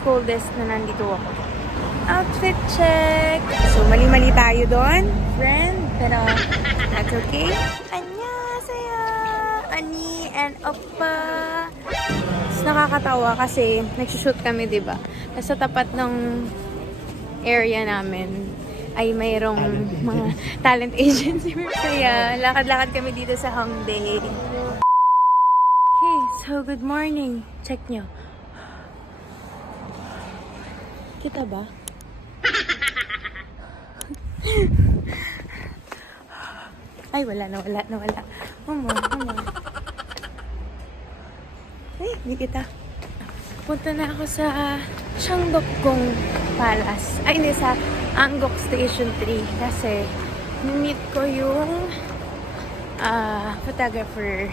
yung coldest na nandito ako. Outfit check! So, mali-mali tayo doon, friend. Pero, that's okay. Annyeonghaseyo! Ani and oppa! Tapos nakakatawa kasi nagsushoot kami, diba? Sa tapat ng area namin ay mayroong mga talent agency. Kaya lakad-lakad kami dito sa Hongdae. Okay, so good morning. Check nyo. Kita ba? Ay, nawala. Come on. Ay, hindi kita. Punta na ako sa Cheongdeokgung Palace. Ay, hindi, sa Angkok Station 3. Kasi, meet ko yung photographer.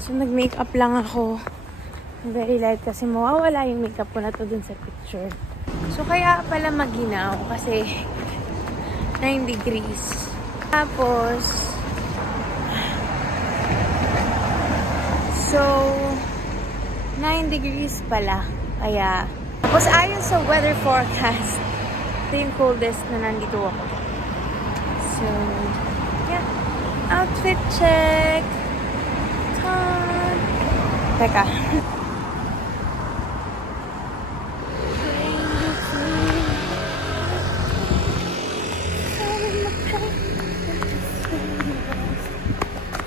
So, nag-makeup lang ako. Very light kasi mawawala yung makeup ko na to dun sa picture. So, kaya pala maginaw kasi 9 degrees. Tapos, so, 9 degrees pala. Kaya, tapos ayon sa weather forecast, ito yung coldest na nandito ako. So, yeah. Outfit check. Teka.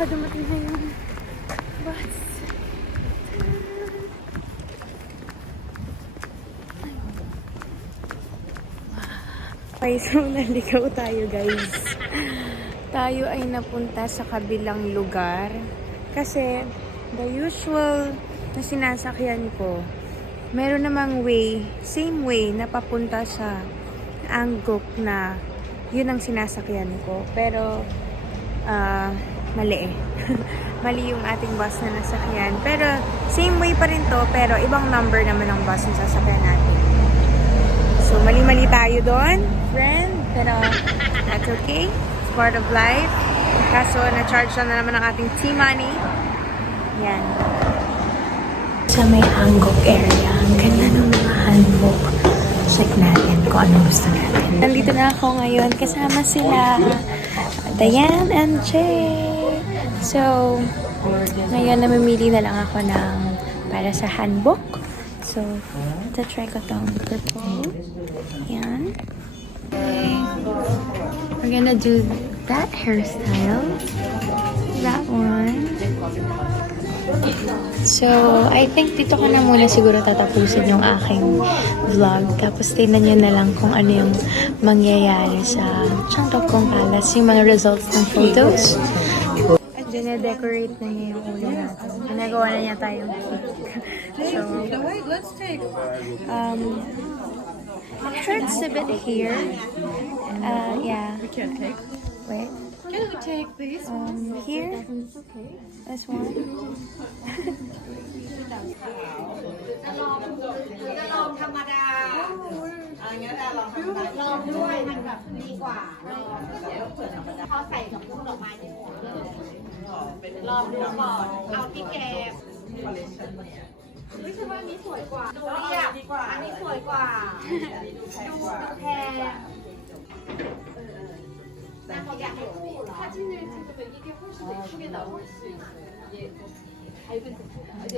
Dumating na yung bus. Okay, so naligaw tayo, guys. Tayo ay napunta sa kabilang lugar. Kasi, the usual na sinasakyan ko, meron namang way, same way, na papunta sa Angkok na yun ang sinasakyan ko. Pero, mali eh. Mali yung ating bus na nasakyan. Pero, same way pa rin to, pero ibang number naman ang bus na sasakyan natin. So, mali-mali tayo doon, friend. Pero, that's okay. It's part of life. Kaso, na-charge na naman ang ating T-money. Yan. Sa may Angkok area, ang ganda ng mga hanbok. Check natin kung anong gusto natin. Nandito na ako ngayon kasama sila Diane and Jay. So, ngayon namimili na lang ako ng para sa hanbok. So, try ko tong purple. Yan. Okay. We're gonna do that hairstyle. That one. So, I think dito ko na muna siguro tatapusin yung aking vlog. Tapos, tingnan nyo na lang kung ano yung mangyayari sa Cheongdeokgung Palace. Yung mga results ng photos. Dine-decorate na niya yung ulo natin. Ginagawa na niya tayong cake. So, wait, let's take. hurts a bit here. Yeah. We can't take. Wait. Can we take this? Here. This one.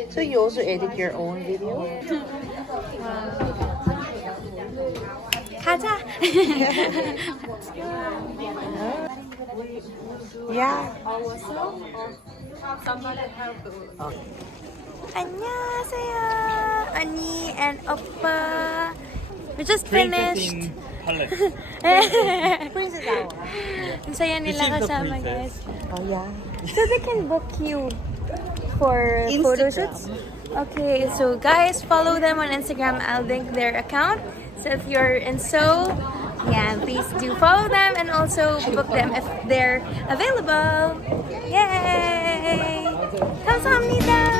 So you also edit your own video? 가자. Yeah. 안녕하세요. Ani and oppa. We just finished. Princess Hour. Ang saya nila kasama, guys. Oh yeah. So they can book you for photo shoots? Okay, so guys, follow them on Instagram. I'll link their account. So if you're in Seoul, yeah, please do follow them and also book them if they're available. Yay! 감사합니다.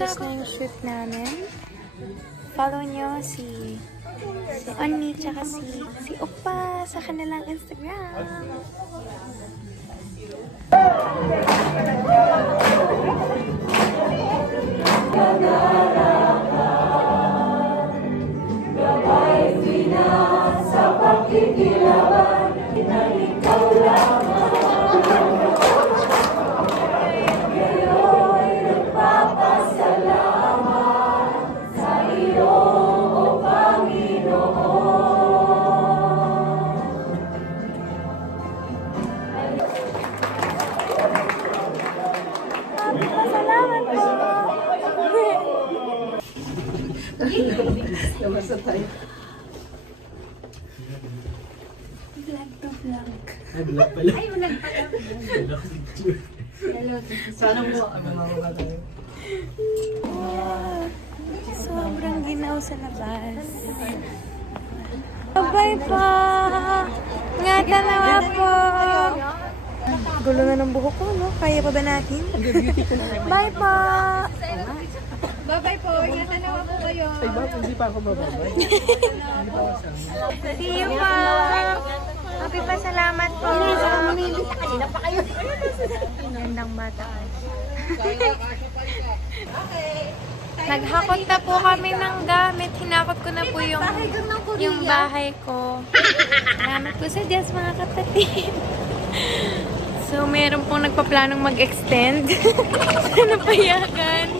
Tapos na yung shoot namin. Follow nyo si Si Oni, tsaka si Opa sa kanilang Instagram. Salamat po! Vlog to vlog. Ay, vlog pala. Ay, vlog pala. Hello. Sana mo mga tayo. Wow. Sobrang ginaw sa labas. Bye po! Ngata naman po! Gulo na ng buhok ko, no? Kaya pa ba natin? Bye po! Bye-bye po! Ingatan naman po kayo! Ay, bakit hindi pa ako bababay? See you po! Happy pa, salamat po! Kanina pa kayo. Gandang bata. Naghakot na po kami ng gamit. Hinakot ko na po yung bahay ko. Salamat po sa Diyos, mga kapatid. So, meron pong nagpaplanong mag-extend. Sana payagan.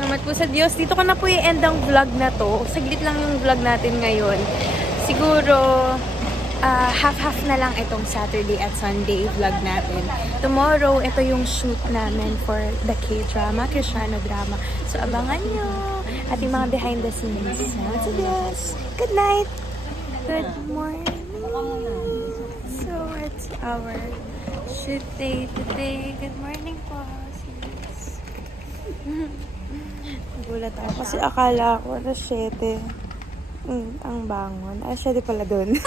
Salamat po sa Diyos. Dito ko na po i-end ang vlog na to. Saglit lang yung vlog natin ngayon. Siguro, half-half na lang itong Saturday at Sunday vlog natin. Tomorrow, ito yung shoot namin for the K-drama, Cristiano drama. So, abangan nyo ating mga behind the scenes. Salamat sa Diyos. Good night. Good morning. So, it's our shoot day today. Good morning po. Sis. Nagulat ako kasi akala ko na 7. Ang bangon. Ay, 7 pala dun.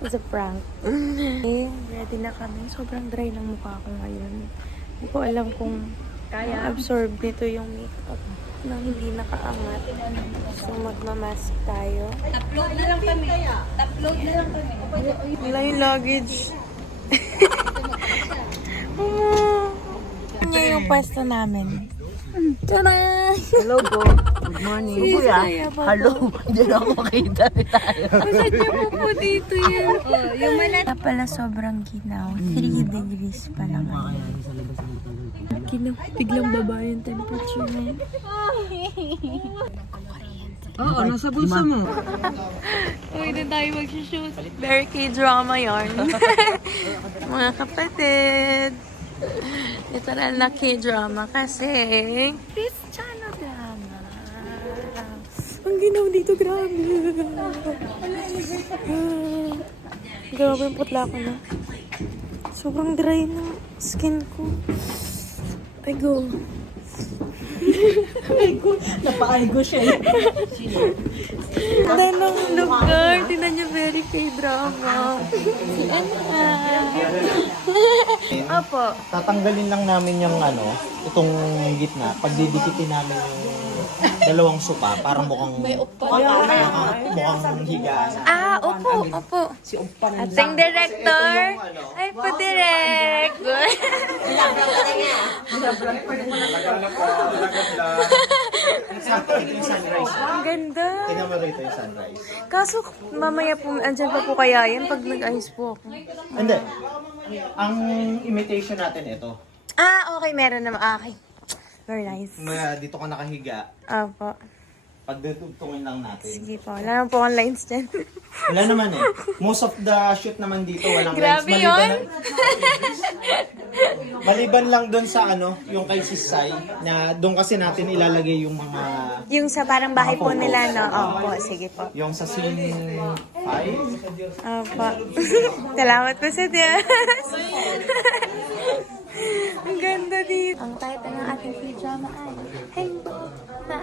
It's a prank. Okay, ready na kami. Sobrang dry ng mukha ko ngayon. Hindi ko alam kung kaya absorb nito yung makeup na hindi nakaangat. So, magmamask tayo. Upload na lang kami. Upload na lang kami. Wala yung luggage. Ano yung pwesto namin? Tara! Hello po. Good morning. Si Kuya. Saya pa po. Hello. Hindi na ako makita tayo. Masad niyo po dito yan. Yung malat. Pala sobrang ginaw. 3 degrees pa lang. Ginaw. Biglang baba yung temperature na yun. Oo, nasa bulsa mo. Uy, na tayo mag-shoot. Very K-drama yarn. Mga kapatid. Literal na K-drama kasi Cristiano drama. Ang ginaw dito, grabe. Grabe yung putla ko na. Sobrang dry ng skin ko. Ay, go. Napaalgo siya eh. Ganda ng lugar. Tingnan niyo, very K-drama. Opo. Tatanggalin lang namin yung itong gitna. Pagdidikitin namin yung dalawang sopa para mukhang higaan. Ah, opo. Si Umpa na. Ating director. Ay, pa-direct. Sakto dito yung sunrise. Ang ganda. Tingnan mo rito yung sunrise. Kaso, mamaya po, andyan pa po kaya yan pag nag-ayos po ako. Hindi. Ang imitation natin ito. Ah, okay. Meron naman. Okay. Very nice. Dito ka nakahiga. Opo. Pagdutugtungin lang natin. Sige po. Wala naman po akong lines dyan. Wala naman eh. Most of the shoot naman dito walang Grabe lines. yun. Maliban lang doon sa yung kay Sisay na doon kasi natin ilalagay yung mga Yung sa parang bahay po Opo. nila, no? Opo. Sige po. yung sa scene 5. Opo. Salamat po sa Diyos. Ang ganda dito. Ang title ng ating K-drama ay Hengbo na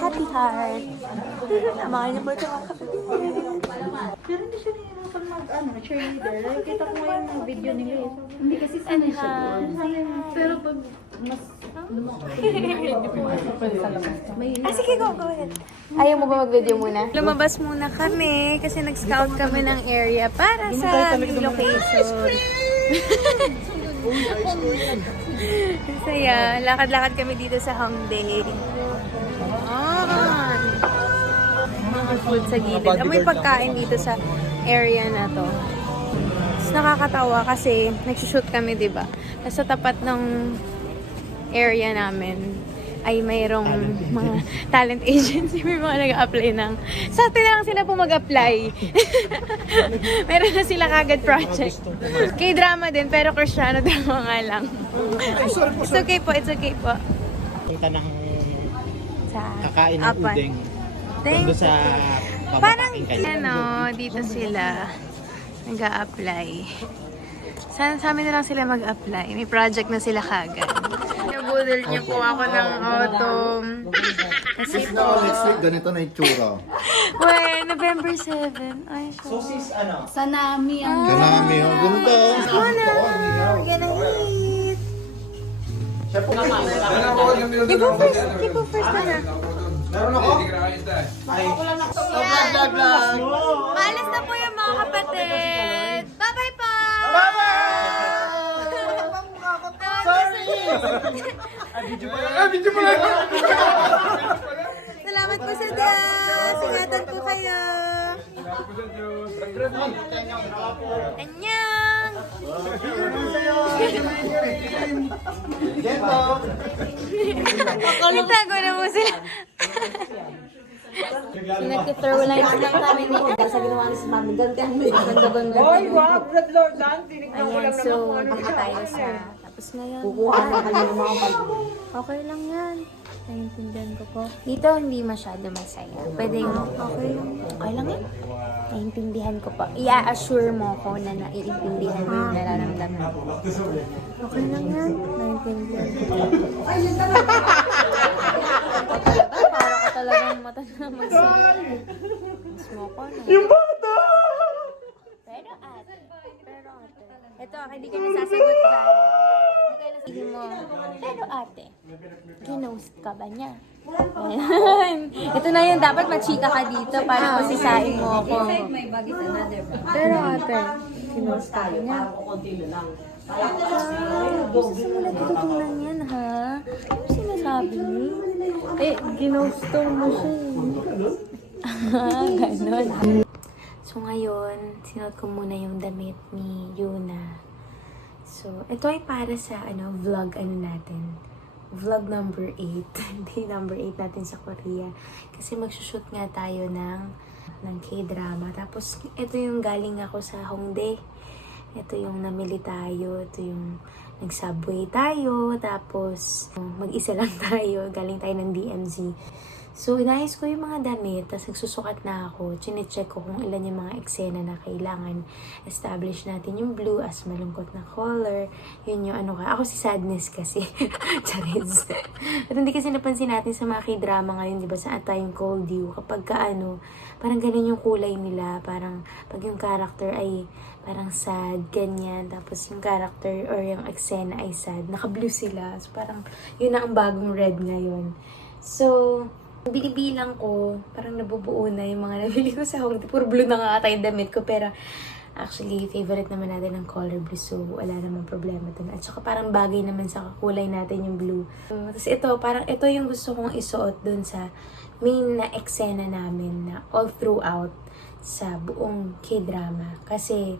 Happy Heart. Amakin na po ito mga kapatid. Pero hindi siya nahihirapan cheerleader. Kita ko nga yung video nila eh. Hindi kasi sana siya. Pero pag mas Sige, go ahead. Ayaw mo ba mag-video muna? Lumabas muna kami kasi nag-scout kami ng area para sa aming location. Saya. Lakad-lakad kami dito sa Hongdae. Mga food sa gilid. May pagkain dito sa area na to. Tapos nakakatawa kasi nagsushoot kami, di ba? Tapos sa tapat ng area namin ay mayroong mga talent agency, may mga nag-a-apply ng sa atin na lang sila po mag-apply. Meron na sila kagad project. K-drama din, pero Kristiyano drama nga lang. It's okay po. Punta ng Sa kakain ng Apan. udeng. Thank Doon sa Parang, babakain kayo. dito sila nag-a-apply. Sa amin na lang sila mag-apply. May project na sila kagad. Nabudol niyo po ako ng autumn. Kasi po, Next week, ganito na itsura. November 7. Ay, So sis, ano? sa nami ang Kanami, ang ganda. gonna eat. You go first na. Meron ako? Maalis na po yung mga kapatid. Bye-bye po! Bye-bye! Sorry! Video mo lang! Salamat po sa Diyos! Ingatan po kayo! Annyeong! Itago na mo sila. Nag-thermalize lang kami ni sa ginawa ni Mami. Gantihan mo yung ganda-ganda. Ay, wow! Blood Lord lang. Ayan, so, baka tayo sa... Tapos ngayon. Kukuha na kami ng mga pag... Okay lang yan. Naiintindihan ko po. Dito, hindi masyado masaya. Pwede yung... Okay lang yan. Naiintindihan ko po. I-assure mo ko na naiintindihan mo yung nararamdaman ko. Okay lang yan. Naiintindihan ko. Para ka talagang mata na mas mo ko na. Yung bata! Pero ate. Ito, hindi ka nasasagot dyan. Hindi ka nasasagot mo. Pero ate, ginost ka ba niya? Ayan. Ito na yun, dapat machika ka dito para pasisain mo ako. Pero ate, ginost ka ba niya? Simulat ko tingnan yan, ha? Ano sinasabi mo? Ginusto mo siya. Ganon. So, ngayon, sinuot ko muna yung damit ni Yuna. So, ito ay para sa, vlog, natin. Vlog number 8. Day number 8 natin sa Korea. Kasi magsushoot nga tayo ng K-drama. Tapos, ito yung galing ako sa Hongdae. Ito yung namili tayo. Ito yung nag-subway tayo. Tapos, mag-isa lang tayo. Galing tayo ng DMZ. So, inayos ko yung mga damit. Tapos, nagsusukat na ako. Chine-check ko kung ilan yung mga eksena na kailangan. Establish natin yung blue as malungkot na color. Yun yung Ako si sadness kasi. Charis. At hindi kasi napansin natin sa mga k-drama ngayon, di ba? Sa Tayong Cold You. Kapag parang ganun yung kulay nila. Parang, pag yung character ay parang sad, ganyan. Tapos yung character or yung eksena ay sad. Naka-blue sila. So, parang yun na ang bagong red ngayon. So, binibilang ko, parang nabubuo na yung mga nabili ko sa Hongdae. Puro blue na nga ata yung damit ko. Pero, actually, favorite naman natin ang color blue. So, wala namang problema dun. At saka parang bagay naman sa kulay natin yung blue. Tapos ito yung gusto kong isuot dun sa main na eksena namin na all throughout sa buong K-drama. Kasi,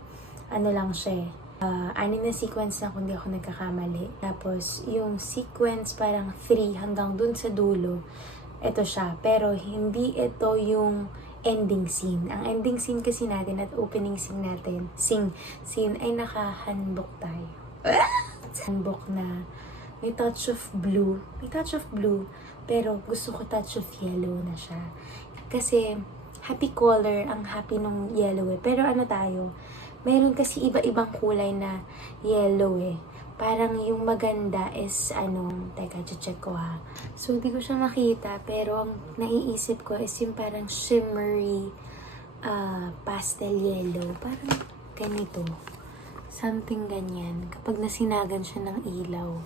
lang siya 6 na sequence na kung di ako nagkakamali. Tapos, yung sequence parang 3 hanggang dun sa dulo. Ito siya. Pero, hindi ito yung ending scene. Ang ending scene kasi natin at opening scene natin, scene ay naka-handbook tayo. Handbook na may touch of blue. May touch of blue. Pero, gusto ko touch of yellow na siya. Kasi, happy color ang happy nung yellow eh. Pero tayo, meron kasi iba-ibang kulay na yellow eh. Parang yung maganda is teka, check ko ha. So, hindi ko siya makita, pero ang naiisip ko is yung parang shimmery, pastel yellow. Parang ganito. Something ganyan. Kapag nasinagan siya ng ilaw.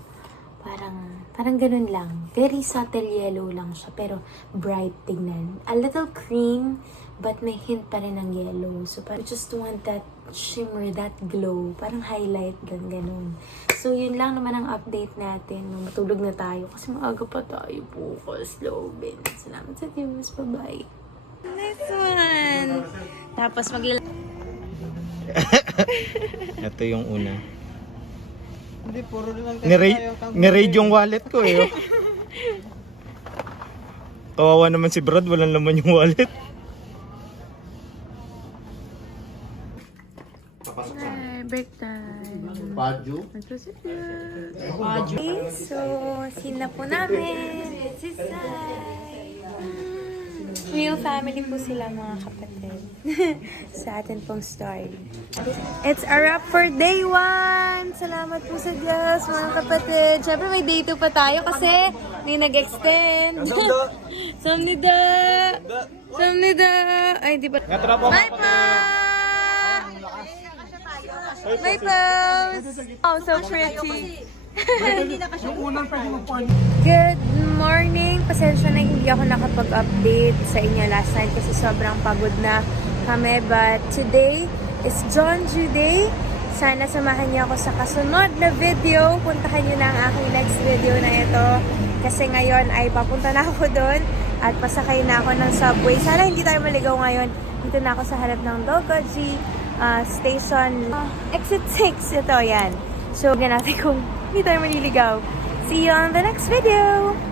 Parang ganun lang. Very subtle yellow lang siya, pero bright tignan. A little cream, but may hint pa rin ng yellow. So, I just want that shimmer, that glow. Parang highlight, ganun. So, yun lang naman ang update natin. Matulog na tayo kasi maaga pa tayo bukas. Lobin. Salamat sa Diyos. Bye-bye. Next one! Tapos Ito yung una. Hindi, puro lang tayo. Ni-raid yung wallet ko eh. Kawawa naman si Brad, walang laman yung wallet. break time. Paju. Okay, so, scene na po namin. This is real family po sila, mga kapatid. Sa atin pong story. It's a wrap for day 1! Salamat po sa Diyos, mga kapatid. Siyempre may day 2 pa tayo kasi may nag-extend. Samnida! Samnida! Ay, di ba? Bye po! Bye po! Oh, so pretty. Good morning! Pasensya na hindi ako nakapag-update sa inyo last night kasi sobrang pagod na kami. But today is John Jew Day. Sana samahan niyo ako sa kasunod na video. Puntahan niyo na ang aking next video na ito. Kasi ngayon ay papunta na ako doon at pasakay na ako ng subway. Sana hindi tayo maligaw ngayon. Dito na ako sa harap ng Dogoji Station. Exit 6. Ito, yan. So, ganyan natin kung hindi tayo maliligaw. See you on the next video!